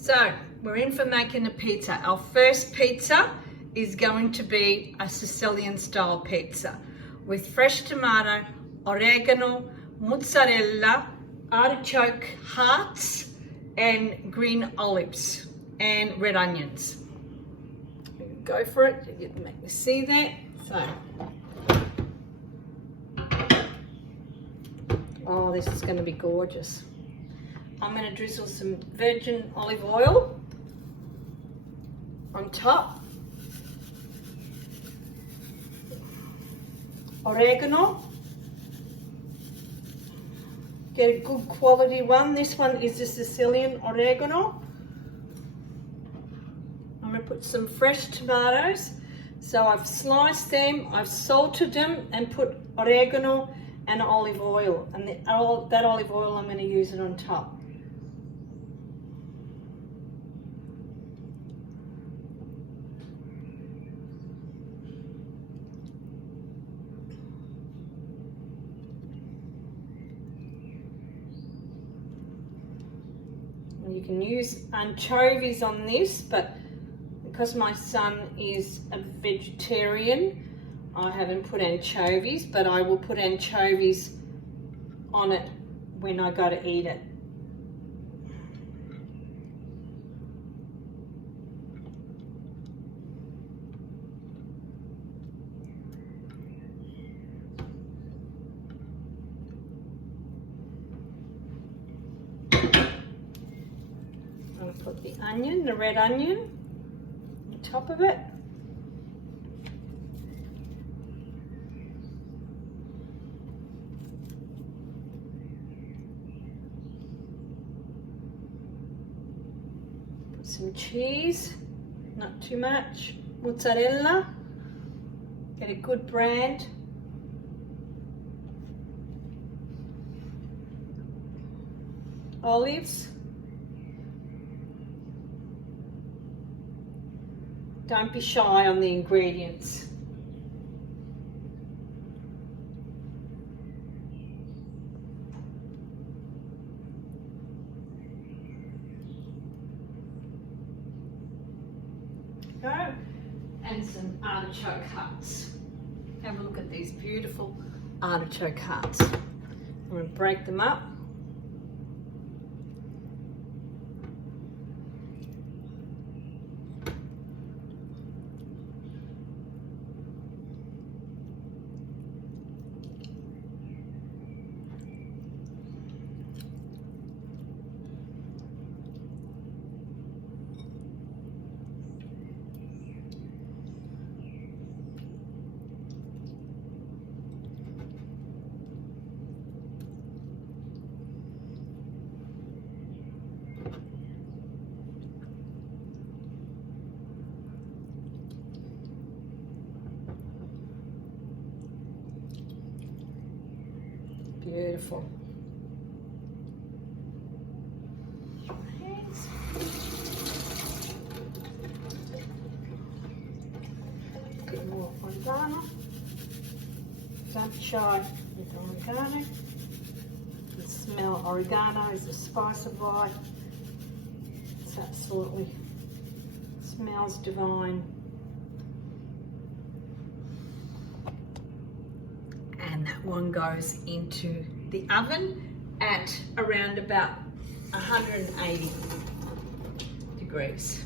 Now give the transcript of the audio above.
So we're in for making a pizza. Our first pizza is going to be a Sicilian style pizza with fresh tomato, oregano, mozzarella, artichoke hearts, and green olives and red onions. Go for it. You can make me see that. So, oh, this is going to be gorgeous. I'm going to drizzle some virgin olive oil on top. Oregano. Get a good quality one. This one is the Sicilian Oregano. I'm going to put some fresh tomatoes. So I've sliced them, I've salted them and put oregano and olive oil. And that olive oil, I'm going to use it on top. You can use anchovies on this, but because my son is a vegetarian, I haven't put anchovies, but I will put anchovies on it when I go to eat it. I'm going to put the onion, the red onion, on top of it. Put some cheese, not too much, mozzarella, get a good brand. Olives. Don't be shy on the ingredients. Go. And some artichoke hearts. Have a look at these beautiful artichoke hearts. I'm going to break them up. Beautiful. Hands. Get more oregano. Don't be shy with oregano. You can smell oregano is the spice of life. It's absolutely smells divine. And that one goes into the oven at around about 180 degrees.